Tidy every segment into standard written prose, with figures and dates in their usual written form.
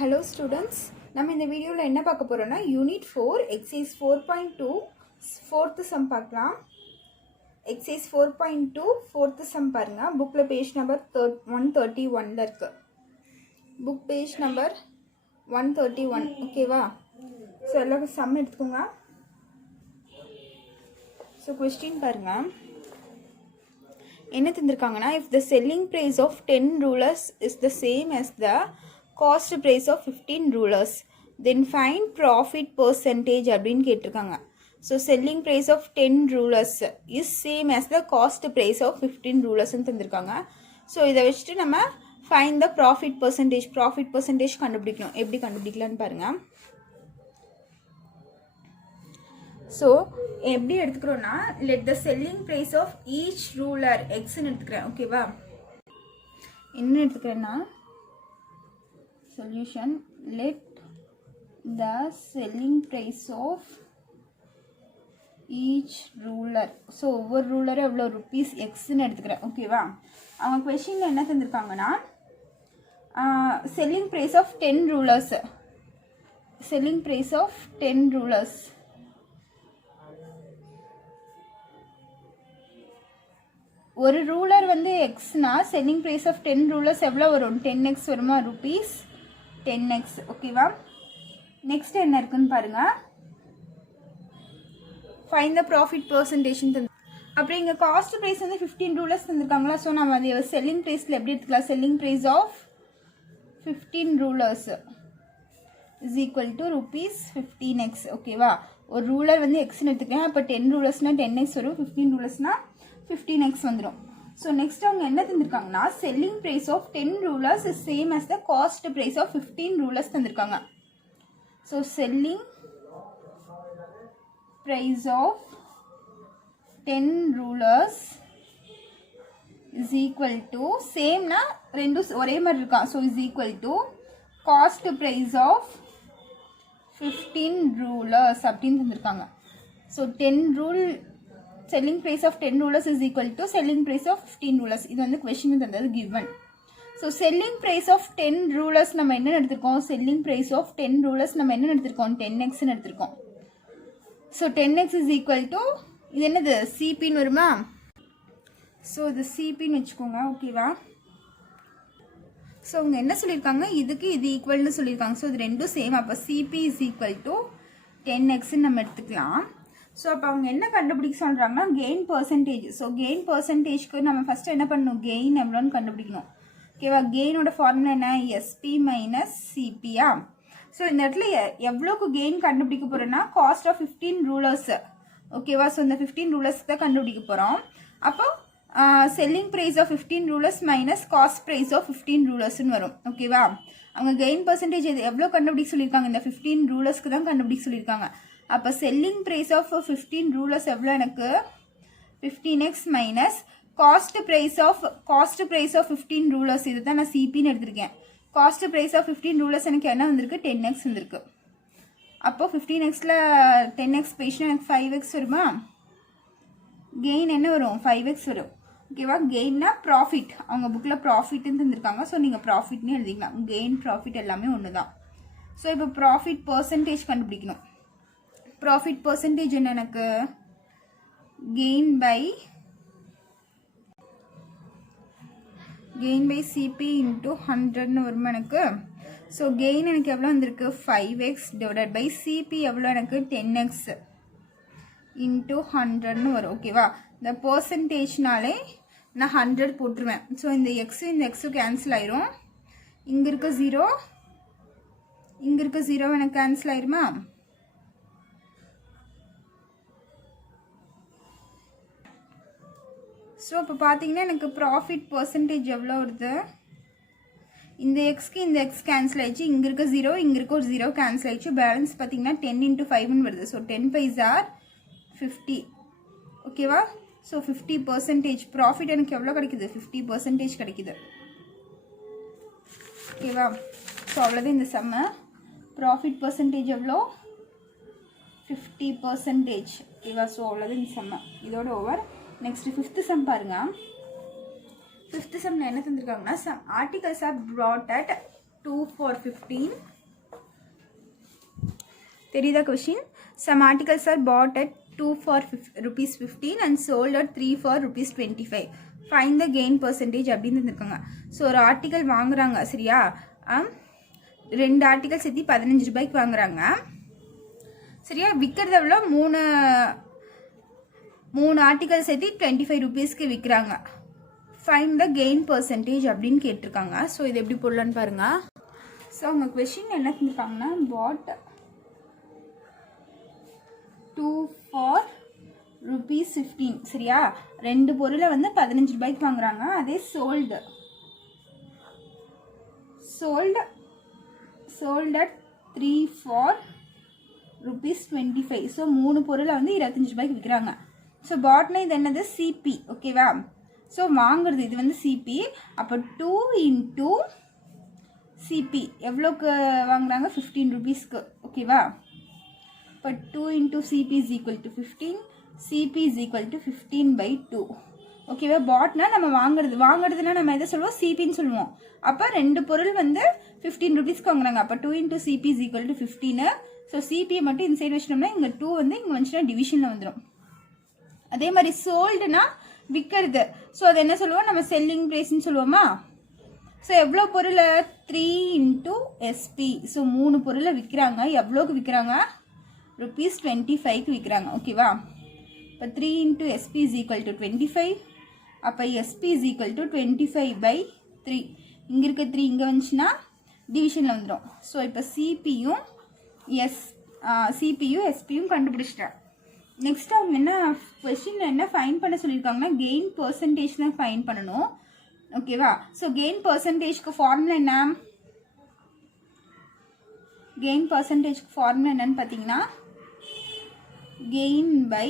Hello students, நம்ம இந்த வீடியோல என்ன பார்க்க போறோம்னா யூனிட் 4 எக்ஸர்சைஸ் 4.2 4th சம் பார்க்கலாம். எக்ஸர்சைஸ் 4.2 4th சம் பாருங்க. புக்ல பேஜ் நம்பர் 131ல இருக்கு. புக் பேஜ் நம்பர் 131 ஓகேவா? சோ எல்லாரும் சம் எடுத்துக்கோங்க. சோ क्वेश्चन பாருங்க. என்ன தந்திருக்காங்கன்னா if the selling price of 10 rulers is the same as the cost price of 15 rulers then find profit percentage அப்படினு கேட்டிருக்காங்க. so selling price of 10 rulers is same as the cost price of 15 rulers ன்னு தந்திருக்காங்க. so இதை வச்சுட்டு நம்ம find the profit percentage கண்டுபிடிக்கணும். எப்படி கண்டுபிடிக்கலாம்னு பாருங்க. so எப்படி எடுத்துக்கிறோம்னா let the selling price of each ruler x ன்னு எடுத்துக்கிறேன். ஓகேவா? என்ன எடுத்துக்கிறேன்னா solution let the selling price of each ruler so ஒவ்வொரு ரூலர் எவ்வளோ ருபீஸ் எக்ஸ்ன்னு எடுத்துக்கிறேன். ஓகேவா? அவங்க கொஸ்டின்ல என்ன தந்திருக்காங்கன்னா selling price of 10 rulers selling price of 10 rulers ஒரு ரூலர் வந்து எக்ஸ்னா செல்லிங் ப்ரைஸ் ஆஃப் 10 ரூலர்ஸ் எவ்வளோ வரும்? 10x வருமா? Rupees 10x. ஓகேவா? நெக்ஸ்ட் என்ன இருக்குன்னு பாருங்க. Find the profit percentage. அப்புறம் இங்கே காஸ்ட் ப்ரைஸ் வந்து 15 ரூலர்ஸ் தந்திருக்காங்களா? ஸோ நம்ம அது செல்லிங் ப்ரைஸில் எப்படி எடுத்துக்கலாம்? Selling price of 15 rulers is equal to rupees 15x. ஓகேவா? ஒரு ரூலர் வந்து எக்ஸ்ன்னு எடுத்துக்கலாம். அப்போ 10 ரூலர்ஸ்னா 10x வரும், 15 ரூலர்ஸ்னா 15x வந்துடும். ஸோ நெக்ஸ்ட் அவங்க என்ன தந்திருக்காங்கன்னா selling price of 10 rulers is same as the cost price of 15 rulers தந்திருக்காங்க. So selling price of 10 rulers is equal to சேம்னா ரெண்டும் ஒரே மாதிரி இருக்கா? So is equal to cost price of 15 rulers அப்படின்னு தந்திருக்காங்க. So 10 rule selling price of 10 rulers is equal to selling price of 15 rulers. இது வந்து question தந்தது given. so selling price of 10 rulers நம்ம என்ன எடுத்துக்கோம்? selling price of 10 rulers நம்ம என்ன எடுத்துக்கோம்? 10x ன்னு எடுத்துக்கோம். so 10x is equal to இது என்னது? CP ன்னு வருமா? so இது CP ன்னு வெச்சுக்கோங்க. ஓகேவா? so அவங்க என்ன சொல்லிருக்காங்க? இதுக்கு இது ஈக்குவல்னு சொல்லிருக்காங்க. so இது ரெண்டும் சேம். அப்ப CP is equal to 10x ன்னு நம்ம எடுத்துக்கலாம். ஸோ அப்போ அவங்க என்ன கண்டுபிடிக்க சொல்கிறாங்கன்னா கெயின் பர்சன்டேஜ். ஸோ கெயின் பர்சன்டேஜ்க்கு நம்ம ஃபஸ்ட்டு என்ன பண்ணணும்? கெயின் எவ்வளோன்னு கண்டுபிடிக்கணும். ஓகேவா? கெயினோட ஃபார்முலா என்ன? எஸ்பி மைனஸ் சிபியா. ஸோ இந்த இடத்துல எவ்வளோக்கு கெயின் கண்டுபிடிக்க போகிறோன்னா காஸ்ட் ஆஃப் 15 ரூலர்ஸ். ஓகேவா? ஸோ இந்த 15 ரூலர்ஸ்க்கு தான் கண்டுபிடிக்க போகிறோம். அப்போ selling price of 15 rulers minus cost price of 15 ரூலர்ஸ்ன்னு வரும். ஓகேவா? அவங்க கெயின் பர்சன்டேஜ் எவ்வளோ கண்டுபிடிக்க சொல்லியிருக்காங்க? இந்த 15 ரூலர்ஸ்க்கு தான் கண்டுபிடிக்க சொல்லியிருக்காங்க. அப்போ செல்லிங் ப்ரைஸ் ஆஃப் 15 ரூலர்ஸ் எவ்வளோ? எனக்கு 15x minus cost price of 15 rulers. இது தான் நான் சிபின்னு எடுத்திருக்கேன். காஸ்ட் ப்ரைஸ் ஆஃப் 15 ரூலர்ஸ் எனக்கு என்ன வந்திருக்கு? 10x வந்திருக்கு. அப்போ 15xல 10x பேசினா எனக்கு 5x வருமா? கெயின் என்ன வரும்? 5x வரும். ஓகேவா? கெயின்னா ப்ராஃபிட். அவங்க புக்கில் ப்ராஃபிட்னு தந்திருக்காங்க. ஸோ நீங்கள் ப்ராஃபிட்னு எழுதிக்கலாம். கெயின் ப்ராஃபிட் எல்லாமே ஒன்று தான். ஸோ இப்போ ப்ராஃபிட் பர்சன்டேஜ் கண்டுபிடிக்கணும். ப்ராஃபிட் பர்சன்டேஜ் என்ன? எனக்கு கெயின் பை சிபி இன்ட்டு 100ன்னு வருமா எனக்கு? ஸோ கெயின் எனக்கு எவ்வளோ வந்திருக்கு? 5x டிவைடட் பை சிபி எவ்வளோ எனக்கு? 10x இன்ட்டு 100ன்னு வரும். ஓகேவா? இந்த பர்சன்டேஜ்னாலே நான் 100 போட்டுருவேன். ஸோ இந்த எக்ஸு கேன்சல் ஆயிரும். இங்கே இருக்க 0 எனக்கு கேன்சல் ஆயிருமா? ஸோ இப்போ பார்த்தீங்கன்னா எனக்கு ப்ராஃபிட் பர்சன்டேஜ் எவ்வளோ வருது? இந்த எக்ஸ்க்கு இந்த எக்ஸ் கேன்சல் ஆயிடுச்சு. இங்கே இருக்க 0 இங்கே இருக்க ஒரு 0 கேன்சல் ஆயிடுச்சு. பேலன்ஸ் பார்த்தீங்கன்னா 10 × 5ன்னு வருது. So 10 5s are 50. ஓகேவா? ஸோ 50% ப்ராஃபிட் எனக்கு எவ்வளோ கிடைக்குது? 50% கிடைக்குது. ஓகேவா? ஸோ அவ்வளோதான் இந்த சம்ம. ப்ராஃபிட் பர்சன்டேஜ் எவ்வளோ? 50%. ஓகேவா? ஸோ அவ்வளோதான் இந்த சம்ம. இதோட ஓவர். நெக்ஸ்ட் 5th சம் பாருங்க. 5th sum என்ன தந்திருக்காங்கன்னா some articles are brought at 2 for 15. தெரியுதா question? Some articles are bought at 2 for rupees 15 and sold at 3 for rupees 25. Find the gain percentage அப்படின்னு இருக்காங்க. ஸோ ஒரு ஆர்டிக்கல் வாங்குறாங்க சரியா, 2 article சேர்த்து 15 ரூபாய்க்கு வாங்குறாங்க சரியா, விற்கிறது எவ்வளோ 3 ஆர்டிக்கல் சேர்த்து 25 ரூபீஸ்க்கு விற்கிறாங்க. ஃபைண்ட் த கெயின் பர்சன்டேஜ் அப்படின்னு கேட்டிருக்காங்க. ஸோ இது எப்படி போடலான்னு பாருங்க. ஸோ அவங்க கொஷின் என்ன செஞ்சுருக்காங்கன்னா பாட் 2 for rupees 15 சரியா, 2 பொருளை வந்து 15 ரூபாய்க்கு வாங்குறாங்க. அதே sold at 3 for rupees 25. So 3 பொருளை வந்து 25 ரூபாய்க்கு விற்கிறாங்க. ஸோ பாட்னா இது என்னது சிபி ஓகேவா. ஸோ வாங்குறது இது வந்து சிபி. அப்போ 2 into சிபி எவ்வளோக்கு வாங்குறாங்க 15 ரூபீஸ்க்கு ஓகேவா. இப்போ 2 into CP is equal to 15. CP is equal to 15/2 ஓகேவா. பாட்னா நம்ம வாங்குறதுனா நம்ம எதை சொல்லுவோம் சிபின்னு சொல்லுவோம். அப்போ 2 பொருள் வந்து 15 ரூபீஸ்க்கு வாங்குறாங்க. அப்போ 2 into CP is equal to 15. So சிபியை மட்டும் இந்த சைடு வச்சிட்டோம்னா இங்கே 2 வந்து இங்கே வந்துச்சுன்னா டிவிஷனில் வந்துடும். அதே மாதிரி சோல்டுனா விற்கிறது. ஸோ அது என்ன சொல்லுவோம் நம்ம செல்லிங் ப்ரைஸ்ன்னு சொல்லுவோமா. ஸோ எவ்வளோ பொருளை 3 into SP. ஸோ 3 பொருளை விற்கிறாங்க. எவ்வளோக்கு விற்கிறாங்க rupees 25க்கு விற்கிறாங்க ஓகேவா. இப்போ 3 into SP is equal to 25. அப்போ SP is equal to 25/3. இங்கே இருக்க 3 இங்கே வந்துச்சுன்னா டிவிஷனில் வந்துடும். ஸோ இப்போ சிபியும் எஸ்பியும் கண்டுபிடிச்சிட்டேன். நெக்ஸ்ட் அவங்க என்ன கொஸ்டின் என்ன ஃபைன் பண்ண சொல்லியிருக்காங்கன்னா கெயின் பர்சன்டேஜ் தான் ஃபைன் பண்ணணும் ஓகேவா. ஸோ கெயின் பர்சன்டேஜ்க்கு ஃபார்முலா என்ன, கெயின் பர்சன்டேஜ்க்கு ஃபார்முலா என்னன்னு பார்த்தீங்கன்னா gain by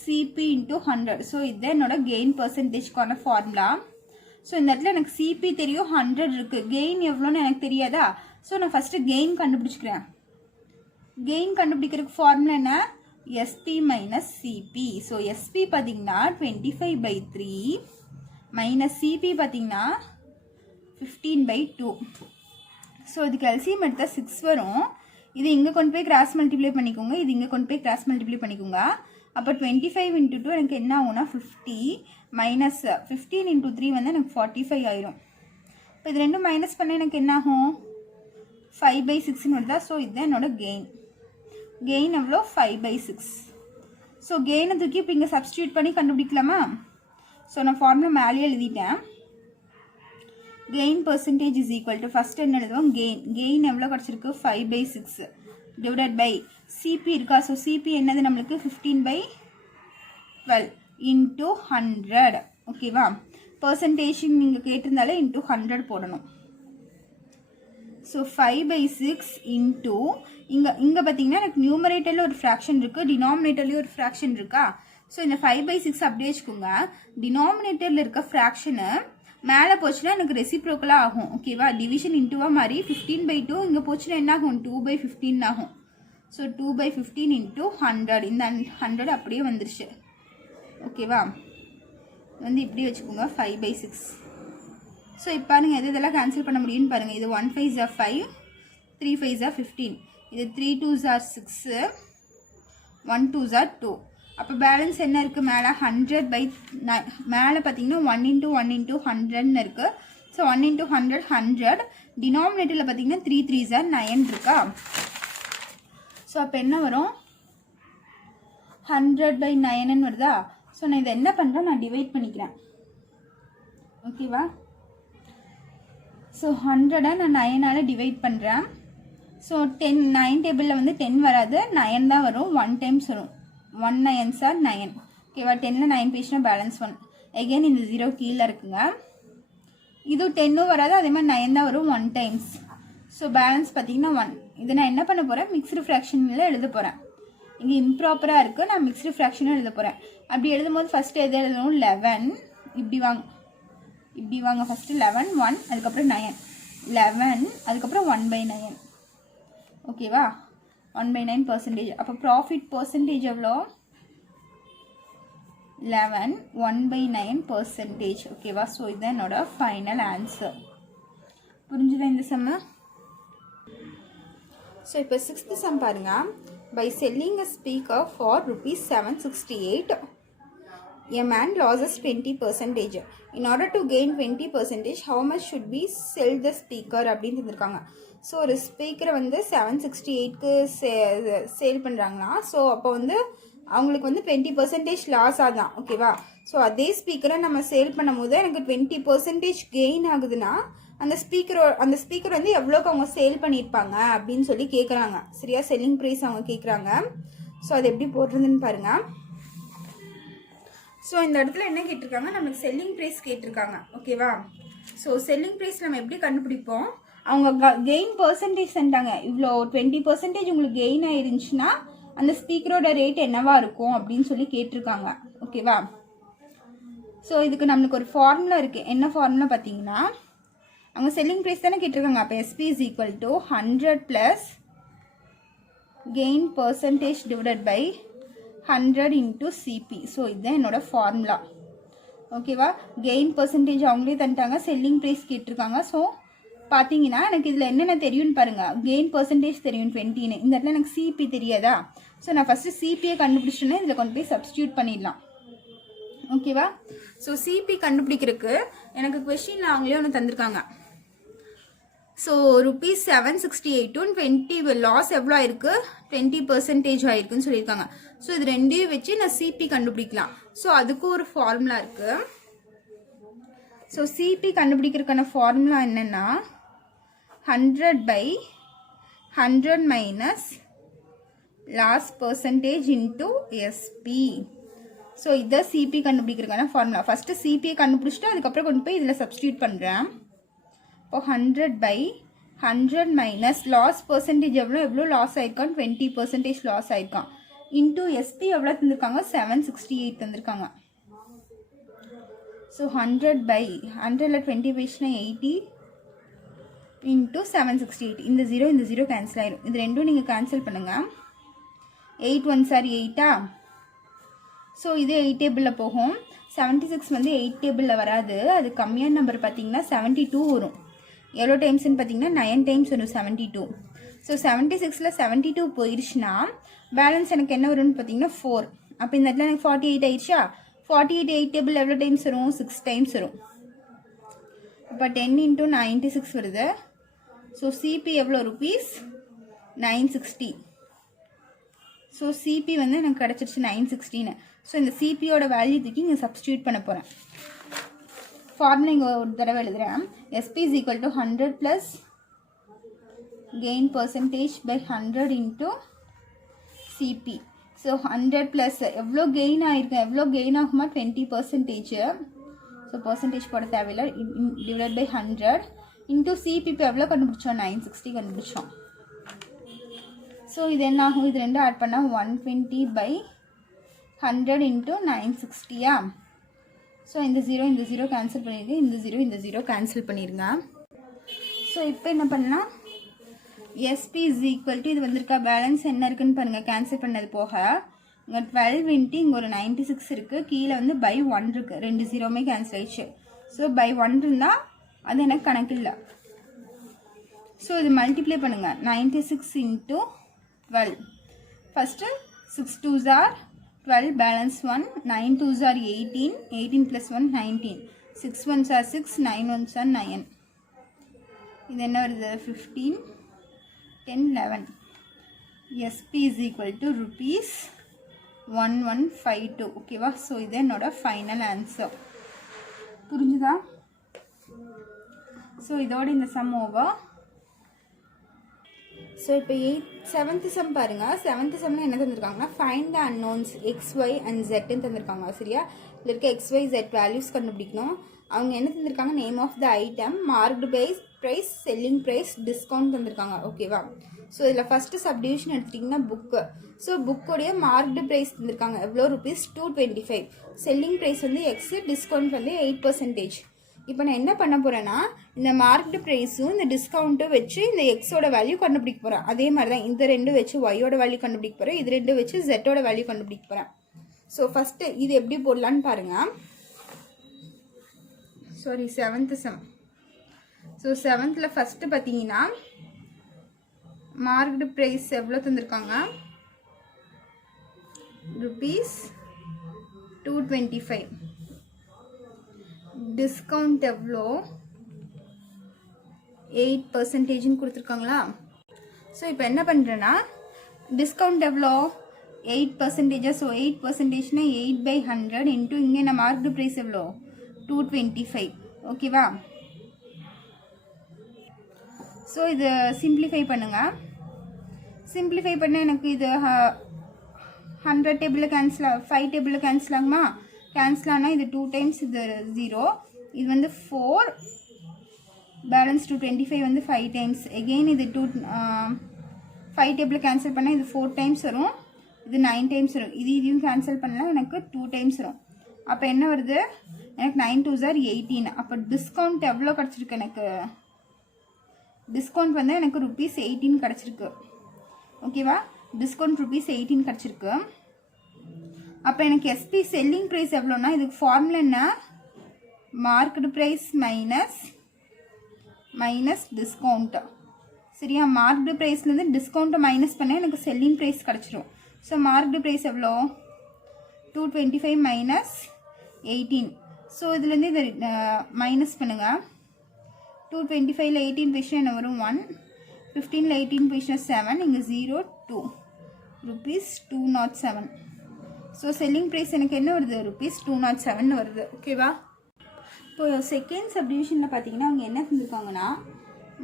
CP into 100. So இதுதான் என்னோட கெயின் பர்சன்டேஜ்க்கான ஃபார்முலா. ஸோ இந்த இடத்துல எனக்கு சிபி தெரியும் 100 இருக்குது, கெயின் எவ்வளோன்னு எனக்கு தெரியாதா. ஸோ நான் ஃபஸ்ட்டு கெயின் கண்டுபிடிச்சிக்கிறேன். கெயின் கண்டுபிடிக்கிறதுக்கு ஃபார்முலா என்ன SP minus CP. So SP பார்த்தீங்கன்னா 25/3 மைனஸ் சிபி பார்த்தீங்கன்னா 15/2. ஸோ இதுக்கு எல்சிஎம் எடுத்தால் 6 வரும். இது இங்கே கொண்டு போய் கிராஸ் மல்டிப்ளை பண்ணிக்கோங்க, இது இங்கே கொண்டு போய் கிராஸ் மல்டிப்ளை பண்ணிக்கோங்க. அப்போ 25 into 2 எனக்கு என்ன ஆகும்னா 50 மைனஸ் 15 into 3 வந்து எனக்கு 45 ஆயிரும். இப்போ இது ரெண்டும் மைனஸ் பண்ண எனக்கு என்ன ஆகும் 5/6ன்னு வருதா. ஸோ இதுதான் என்னோட கெயின் எவ்வளோ 5/6. ஸோ கெயினை தூக்கி இப்போ இங்கே சப்ஸ்டியூட் பண்ணி கண்டுபிடிக்கலாமா. ஸோ நான் ஃபார்முலா மேலேயே எழுதிட்டேன். Gain percentage is equal to first என்ன எழுதுவோம் கெயின் எவ்வளோ கிடச்சிருக்கு 5/6 டிவைடட் பை சிபி இருக்கா. ஸோ சிபி என்னது நம்மளுக்கு 15/12 இன்ட்டு 100 ஓகேவா. பர்சன்டேஜ் நீங்கள் கேட்டிருந்தாலே இன்ட்டு 100 போடணும். ஸோ 5/6 இன்ட்டு இங்கே பார்த்தீங்கன்னா எனக்கு நியூமரேட்டரில் ஒரு ஃப்ராக்ஷன் இருக்குது, டினாமினேட்டர்லேயும் ஒரு ஃப்ராக்ஷன் இருக்கா. ஸோ இந்த 5/6 அப்படியே வச்சுக்கோங்க. டினாமினேட்டரில் இருக்க ஃப்ராக்ஷனு மேலே போச்சுன்னா எனக்கு ரெசிப்ரோக்கலாக ஆகும் ஓகேவா. டிவிஷன் இன்ட்டுவாக மாதிரி 15/2 இங்கே போச்சுன்னா என்ன ஆகும் 2/15 ஆகும். So 2/15 into 100. இந்த 100 அப்படியே வந்துருச்சு ஓகேவா. வந்து இப்படி வச்சுக்கோங்க 5/6. ஸோ இப்போ பாருங்கள் இதெல்லாம் கேன்சல் பண்ண முடியும்னு பாருங்கள். இது 1 5s are 5, 3 5s are 15, இது 3 2s are 6, 1 2s are 2. அப்போ பேலன்ஸ் என்ன இருக்குது மேலே 100/9 மேலே பார்த்தீங்கன்னா 1 into 1 into 100ன்னு இருக்குது. So 1 into 100 100. டினாமினேட்டரில் பார்த்தீங்கன்னா 3 3s are 9 இருக்கா. ஸோ அப்போ என்ன வரும் 100/9ன்னு வருதா. ஸோ நான் இதை என்ன பண்ணுறேன் நான் டிவைட் பண்ணிக்கிறேன் ஓகேவா. ஸோ 100 நான் 9ஆல் டிவைட் பண்ணுறேன். ஸோ 9 டேபிளில் வந்து 10 வராது 9 தான் வரும். 1 டைம்ஸ் வரும். 1 9s are 9 ஓகேவா. 10ல் 9 பேஜ்னா பேலன்ஸ் 1. எகெயின் இந்த 0 கீழே இருக்குங்க. இது 10ம் வராது, அதே மாதிரி 9 தான் வரும் 1 டைம்ஸ். ஸோ பேலன்ஸ் பார்த்தீங்கன்னா 1. இதை நான் என்ன பண்ண போகிறேன் மிக்ஸ்டு ஃப்ராக்ஷனில் எழுத போகிறேன். இங்கே இம்ப்ராப்பராக இருக்குது, நான் மிக்ஸ்டு ஃப்ராக்ஷனும் எழுத போகிறேன். அப்படி எழுதும்போது ஃபஸ்ட்டு எது எழுதணும் 11 இப்படி வாங்க ஃபஸ்ட்டு 11 1 அதுக்கப்புறம் 9 11 அதுக்கப்புறம் 1/9 ஓகேவா. 1/9 பர்சன்டேஜ். அப்போ ப்ராஃபிட் பர்சன்டேஜ் எவ்வளோ 11 1/9 பர்சன்டேஜ் ஓகேவா. ஸோ இதுதான் என்னோட ஃபைனல் ஆன்சர். புரிஞ்சுதா இந்த சம்மு? ஸோ இப்போ 6th சம் பாருங்க. By selling a speaker for ₹768 a man loses 20%. In order to gain 20%, how much should we sell the speaker அப்படின்னு தந்திருக்காங்க. ஸோ ஒரு ஸ்பீக்கரை வந்து 768க்கு சேல் பண்ணுறாங்கன்னா ஸோ அப்போ வந்து அவங்களுக்கு வந்து 20% லாஸ் ஆகுதான். ஓகேவா? ஸோ அதே ஸ்பீக்கரை நம்ம சேல் பண்ணும் போது எனக்கு 20% கெயின் ஆகுதுன்னா அந்த ஸ்பீக்கர் வந்து எவ்வளோக்கு அவங்க சேல் பண்ணியிருப்பாங்க அப்படின்னு சொல்லி கேட்குறாங்க. சரியா? செல்லிங் ப்ரைஸ் அவங்க கேட்குறாங்க. ஸோ அது எப்படி போடுறதுன்னு பாருங்கள். ஸோ இந்த இடத்துல என்ன கேட்டிருக்காங்க, நமக்கு செல்லிங் ப்ரைஸ் கேட்டிருக்காங்க. ஓகேவா? ஸோ செல்லிங் ப்ரைஸ் நம்ம எப்படி கண்டுபிடிப்போம்? அவங்க கெயின் பர்சன்டேஜ் செஞ்சாங்க. இவ்வளோ 20% உங்களுக்கு கெயின் ஆயிருந்துச்சுன்னா அந்த ஸ்பீக்கரோட ரேட் என்னவா இருக்கும் அப்படின்னு சொல்லி கேட்டிருக்காங்க. ஓகேவா? ஸோ இதுக்கு நம்மளுக்கு ஒரு ஃபார்முலா இருக்குது. என்ன ஃபார்முலா பார்த்தீங்கன்னா, அவங்க செல்லிங் ப்ரைஸ் தானே கேட்டிருக்காங்க. அப்போ SP is equal to 100 plus gain percentage divided by 100 into CP. So இதுதான் என்னோட ஃபார்முலா. ஓகேவா? கெயின் பர்சன்டேஜ் அவங்களே தந்துட்டாங்க, செல்லிங் ப்ரைஸ் கேட்டிருக்காங்க. ஸோ பார்த்தீங்கன்னா எனக்கு இதில் என்னென்ன தெரியும்னு பாருங்கள். கெயின் பர்சன்டேஜ் தெரியும் 20ன்னு. இந்த இடத்துல எனக்கு CP தெரியாதா? ஸோ நான் ஃபஸ்ட்டு CPயை கண்டுபிடிச்சிட்டேன்னா இதில் கொண்டு போய் சப்ஸ்டியூட் பண்ணிடலாம். ஓகேவா? ஸோ CP கண்டுபிடிக்கிறதுக்கு எனக்கு கொஷினில் அவங்களே ஒன்று தந்திருக்காங்க. ஸோ ₹768 20 லாஸ் எவ்வளோ ஆயிருக்கு, 20% ஆயிருக்குன்னு சொல்லியிருக்காங்க. ஸோ இது ரெண்டையும் வச்சு நான் CP கண்டுபிடிக்கலாம். ஸோ அதுக்கு ஒரு ஃபார்முலா இருக்குது. ஸோ CP கண்டுபிடிக்கிறதுக்கான ஃபார்முலா என்னென்னா 100/100 minus loss percentage into SP. So இதான் CP கண்டுபிடிக்கிறதுக்கான ஃபார்முலா. ஃபஸ்ட்டு CPயை கண்டுபிடிச்சிட்டு அதுக்கப்புறம் கொண்டு போய் இதில் சப்ஸ்டியூட் பண்ணுறேன். இப்போ 100/100 மைனஸ் லாஸ் பர்சன்டேஜ் எவ்வளோ லாஸ் ஆயிருக்கான், 20% லாஸ் ஆயிருக்கான். இன்டூ SP எவ்வளோ தந்திருக்காங்க, 768 தந்திருக்காங்க. ஸோ 100/100ல் 20 போயிடுச்சுன்னா 80 இன்டூ 768. இந்த 0 கேன்சல் ஆயிடும். இது ரெண்டும் நீங்கள் கேன்சல் பண்ணுங்கள். 8 1s are 8. ஸோ இது 8 டேபிளில் போகும். 76 வந்து 8 டேபிளில் வராது. அது கம்மியான நம்பர் பார்த்தீங்கன்னா 72 வரும். எவ்வளோ டைம்ஸ்ன்னு பார்த்தீங்கன்னா 9 டைம்ஸ் வரும் 72. ஸோ 76ல் 72 போயிடுச்சுன்னா பேலன்ஸ் எனக்கு என்ன வரும்னு பார்த்தீங்கன்னா 4. அப்போ இந்த இடத்துல எனக்கு 48 ஆயிடுச்சா? 48 8 டேபிள் எவ்வளோ டைம்ஸ் வரும், 6 டைம்ஸ் வரும். இப்போ 10 into 96 வருது. ஸோ CP எவ்வளோ ருபீஸ், 960. ஸோ CP வந்து எனக்கு கிடச்சிருச்சு 960ன்னு. ஸோ இந்த CPயோட வேல்யூ தூக்கி இங்கே சப்ஸ்டியூட் பண்ண போகிறேன். ஃபார்முலா இங்கே ஒரு தடவை எழுதுகிறேன். SP is equal to 100 plus gain percentage by 100 into CP. So 100 plus எவ்வளோ கெயின் ஆகிருக்கேன், எவ்வளோ கெயின் ஆகுமா 20%. ஸோ பர்சன்டேஜ் போட தேவையில்லை. டிவைட் பை 100 இன்டூ CP இப்போ எவ்வளோ கண்டுபிடிச்சோம், 960 கண்டுபிடிச்சோம். ஸோ இது என்ன ஆகும், இது ரெண்டும் ஆட் பண்ணால் 120/100 இன்டூ 960. ஸோ இந்த 0 கேன்சல் பண்ணிடுங்க. இந்த 0 கேன்சல் பண்ணிடுங்க. ஸோ இப்போ என்ன பண்ணலாம், SP is equal to இது வந்திருக்கா, பேலன்ஸ் என்ன இருக்குன்னு பாருங்கள். கேன்சல் பண்ணது போக இங்கே 12 இன்ட்டு இங்கே ஒரு 96 இருக்குது. கீழே வந்து by 1 இருக்குது. 2 0மே கேன்சல் ஆயிடுச்சு. ஸோ by 1 இருந்தால் அது எனக்கு கணக்கு இல்லை. ஸோ இது மல்டிப்ளை பண்ணுங்கள். 96 into 12. First 6 2s are 12, balance 1, 9 2s are 18, 18 plus 1 19, 6 1s are 6, 9 1s are 9. இது என்ன வருது, 15 10 11. SP is equal to ₹1152. ஓகேவா? ஸோ இது என்னோட ஃபைனல் ஆன்சர். புரிஞ்சுதா? ஸோ இதோட இந்த சம் ஓவர். ஸோ இப்போ 7th சம் பாருங்கள். 7th சம்மில் என்ன தந்திருக்காங்கன்னா, find the unknowns XY and Zன்னு தந்திருக்காங்க. சரியா? இதில் இருக்க XY Z வேல்யூஸ் கண்டுபிடிக்கணும். அவங்க என்ன தந்திருக்காங்க, name of the item, marked price, selling price, discount தந்திருக்காங்க. ஓகேவா? ஸோ இதில் ஃபஸ்ட்டு சப்டிவிஷன் எடுத்துட்டிங்கன்னா புக்கு. ஸோ புக்கோடைய மார்க்டு ப்ரைஸ் தந்திருக்காங்க எவ்வளோ ருபீஸ், 225. செல்லிங் ப்ரைஸ் வந்து X, டிஸ்கவுண்ட் வந்து 8%. இப்போ நான் என்ன பண்ண போகிறேன்னா, இந்த மார்க்டு ப்ரைஸும் இந்த டிஸ்கவுண்ட்டும் வச்சு இந்த எக்ஸோட வேல்யூ கண்டுபிடிக்க போகிறேன். அதே மாதிரி தான் இந்த ரெண்டும் வச்சு ஒய்யோட வேல்யூ கண்டுபிடிக்க போகிறேன். இது ரெண்டும் வச்சு ஜெட்டோட வேல்யூ கண்டுபிடிக்க போகிறேன். ஸோ ஃபஸ்ட்டு இது எப்படி போடலான்னு பாருங்கள். Sorry, 7th sum. So 7th first பார்த்தீங்கன்னா மார்க்டு ப்ரைஸ் எவ்வளோ தந்திருக்காங்க, ₹225. டிஸ்கவுண்ட் எவ்வளோ, 8% கொடுத்துருக்காங்களா. ஸோ இப்போ என்ன பண்ணுறேன்னா டிஸ்கவுண்ட் எவ்வளோ 8%. ஸோ 8%னா 8/100 இன்ட்டு இங்கே நான் மார்க்டு ப்ரைஸ் எவ்வளோ 225. ஓகேவா. ஸோ இது சிம்பிளிஃபை பண்ணுங்கள். சிம்பிளிஃபை பண்ண எனக்கு இது 100 டேபிளில் கேன்சல் 5 டேபிளில் கேன்சல் ஆகுமா. கேன்சல் ஆனால் இது 2 டைம்ஸ், இது 0, இது வந்து 4, பேலன்ஸ் 225 வந்து 5 டைம்ஸ். எகெயின் இது 5 டேபிளில் கேன்சல் பண்ணால் இது 4 டைம்ஸ் வரும், இது 9 டைம்ஸ் வரும். இதையும் கேன்சல் பண்ணால் எனக்கு 2 டைம்ஸ் வரும். அப்போ என்ன வருது, எனக்கு 9 2s are 18. அப்போ டிஸ்கவுண்ட் எவ்வளோ கிடச்சிருக்கு, எனக்கு டிஸ்கவுண்ட் வந்து எனக்கு ₹18 கிடச்சிருக்கு. ஓகேவா. டிஸ்கவுண்ட் ₹18 கிடச்சிருக்கு. அப்போ எனக்கு எஸ்பி செல்லிங் ப்ரைஸ் எவ்வளோன்னா, இதுக்கு ஃபார்முலா என்ன, மார்க்கெட் ப்ரைஸ் மைனஸ் டிஸ்கவுண்ட்டு. சரியா. மார்க்டு ப்ரைஸ்லேருந்து டிஸ்கவுண்ட்டை மைனஸ் பண்ணால் எனக்கு செல்லிங் ப்ரைஸ் கிடச்சிரும். ஸோ மார்க்டு ப்ரைஸ் எவ்வளோ 225 மைனஸ் 18. ஸோ இதுலேருந்து இதை மைனஸ் பண்ணுங்கள். 225ல் 18 போயிடுச்சுன்னா என்ன வரும் 1, 15ல் 18 போயிடுச்சுன்னா 7, இங்கே 0 2, ₹207. ஸோ செல்லிங் ப்ரைஸ் எனக்கு என்ன வருது, ₹207 வருது. ஓகேவா. இப்போ செகண்ட் சப்டிவிஷனில் பார்த்தீங்கன்னா அவங்க என்ன செஞ்சுருக்காங்கன்னா,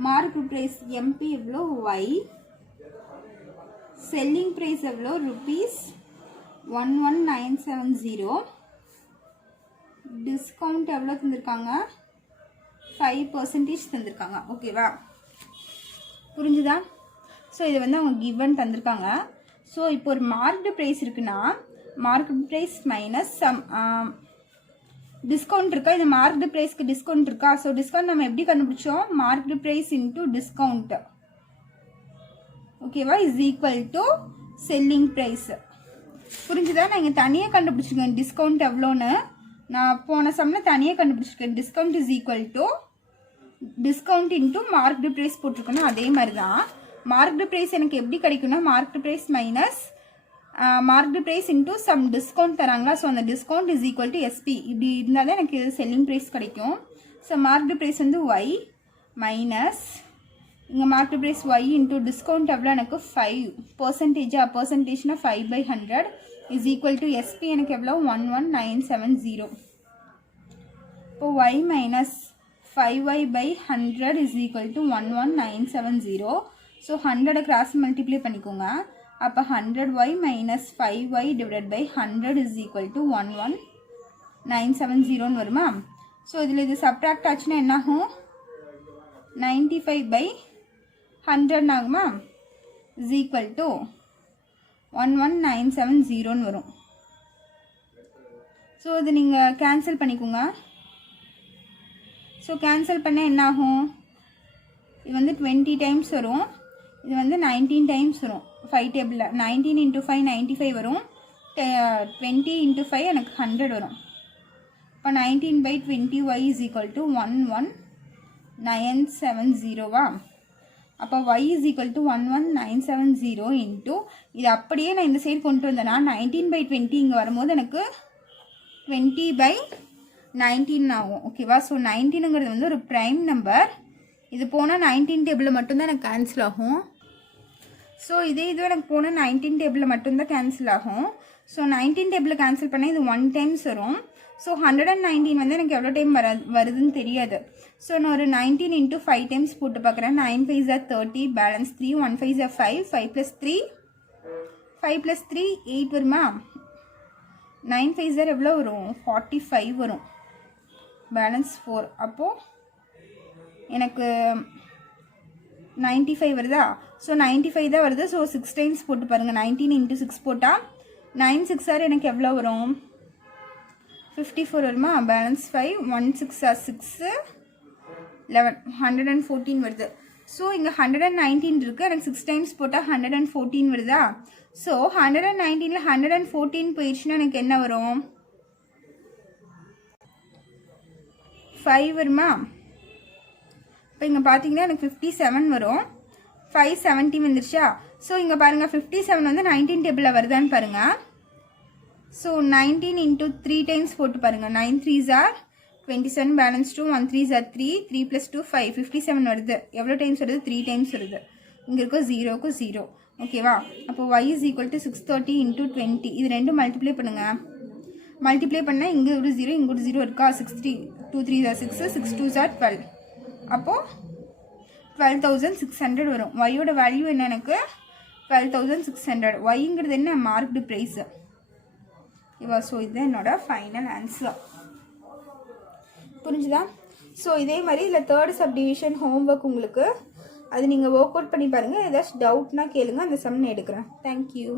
மார்க் ப்ரைஸ் எம்பி எவ்வளோ ஒய், செல்லிங் ப்ரைஸ் எவ்வளோ ₹11970, டிஸ்கவுண்ட் எவ்வளோ தந்திருக்காங்க 5% தந்திருக்காங்க. ஓகேவா. புரிஞ்சுதா. ஸோ இதை வந்து அவங்க கிவன் தந்திருக்காங்க. ஸோ இப்போ ஒரு மார்க்டு ப்ரைஸ் இருக்குன்னா market price minus some discount இருக்கா, இது மார்க்டு ப்ரைஸ்க்கு டிஸ்கவுண்ட் இருக்கா. ஸோ டிஸ்கவுண்ட் நம்ம எப்படி கண்டுபிடிச்சோம், மார்க்டு ப்ரைஸ் இன்டூ டிஸ்கவுண்ட். ஓகேவா. Is equal to selling price. புரிஞ்சுதா. நான் இங்கே தனியாக கண்டுபிடிச்சிருக்கேன் டிஸ்கவுண்ட் எவ்வளோன்னு. நான் போன சம்மில் தனியாக கண்டுபிடிச்சிருக்கேன். Discount is equal to discount into marked price போட்டிருக்கணும். அதே மாதிரி தான் மார்க்டு ப்ரைஸ் எனக்கு எப்படி கிடைக்கும்னா, marked price minus marked price into some discount தராங்களா. ஸோ அந்த discount is equal to SP. இப்படி இருந்தால் தான் எனக்கு செல்லிங் ப்ரைஸ் கிடைக்கும். ஸோ மார்க்டு ப்ரைஸ் வந்து ஒய் மைனஸ் இங்கே marked price Y into discount எவ்வளோ எனக்கு 5%. பர்சன்டேஜ்னா 5/100 இஸ் ஈக்குவல் டு எஸ்பி எனக்கு எவ்வளோ 11970. இப்போ Y minus 5y/100 is equal to 11970. So 100 cross multiply பண்ணிக்கோங்க. அப்போ 100y minus 5y divided by 100 is equal to 11970 வருமா. ஸோ இதில் இது சப்ட்ராக்ட் ஆச்சுன்னா என்ன ஆகும், 95/100 ஆகுமா, இஸ் ஈக்குவல் டு 11970 வரும். ஸோ இது நீங்கள் கேன்சல் பண்ணிக்கோங்க. ஸோ கேன்சல் பண்ணால் என்ன ஆகும், இது வந்து 20 டைம்ஸ் வரும், இது வந்து 19 டைம்ஸ் வரும். 5 டேபிளில் 19 × 5 95 வரும், 20 × 5 எனக்கு 100 வரும். இப்போ 19/20y இஸ் ஈக்குவல் டு 11970வா. அப்போ y is equal to 11970 into இது அப்படியே நான் இந்த சைடு கொண்டு வந்தேன்னா 19/20 இங்கே வரும்போது எனக்கு 20/19 ஆகும். ஓகேவா. ஸோ 19ங்கிறது வந்து ஒரு ப்ரைம் நம்பர். இது போனால் 19 டேபிளில் மட்டும்தான் எனக்கு கேன்சல் ஆகும். ஸோ இது எனக்கு போனால் 19 டேபிளில் மட்டும்தான் கேன்சல் ஆகும். ஸோ 19 டேபிளில் கேன்சல் பண்ணால் இது 1 டைம்ஸ் வரும். ஸோ 119 வந்து எனக்கு எவ்வளோ டைம் வருதுன்னு தெரியாது. ஸோ நான் ஒரு 19 × 5 டைம்ஸ் போட்டு பார்க்குறேன். 9 5s are 30, balance 3, 1 5s are 5, 5 + 3 8 வருமா. 9 5s are எவ்வளோ வரும், 45 வரும், பேலன்ஸ் 4. அப்போது எனக்கு 95 வருதா. ஸோ 95 தான் வருது. ஸோ 6 டைம்ஸ் போட்டு பாருங்கள். 19 × 6 போட்டால் 9 6 are எனக்கு எவ்வளோ வரும், 54 வருமா, பேலன்ஸ் 5, 1 6 are 6, 11, 114 வருது. ஸோ இங்கே 119 இருக்குது, எனக்கு 6 டைம்ஸ் போட்டால் 114 வருதா. ஸோ 119ல் 114 போயிடுச்சுன்னா எனக்கு என்ன வரும், 5 வருமா. இப்போ இப்போ இங்கே பார்த்தீங்கன்னா எனக்கு 57 வரும், 570 வந்துருச்சா. ஸோ இங்கே பாருங்கள் 57 வந்து 19 டேபிளில் வருதான்னு பாருங்கள். ஸோ 19 இன்ட்டு 3 டைம்ஸ் போட்டு பாருங்கள். 9 3s are 27, balance 2, 1 3s are 3, 3 + 2 5, 57 வருது. எவ்வளோ டைம்ஸ் வருது? 3 டைம்ஸ் வருது. இங்கே இருக்க 0க்கு 0. ஓகேவா? அப்போ y = 630 × 20. இது ரெண்டும் மல்டிப்ளை பண்ணுங்கள். மல்டிப்ளை பண்ணால் இங்கே ஒரு 0 இங்கே ஒரு 0 இருக்கா. 6 2 3s are 6, 6 2s are 12. அப்போது 12,600 வரும். ஒய்யோட வேல்யூ என்ன? எனக்கு 12,600. ஒய்ங்கிறது என்ன? Marked price. ஓகேவா? ஸோ இதுதான் என்னோட ஃபைனல் ஆன்சர். புரிஞ்சுதா? ஸோ இதே மாதிரி இதில் தேர்ட் சப்டிவிஷன் ஹோம்ஒர்க் உங்களுக்கு, அது நீங்கள் ஒர்க் அவுட் பண்ணி பாருங்கள். ஏதாச்சும் டவுட்னா கேளுங்க, அந்த சம் எடுக்கிறேன். தேங்க்யூ.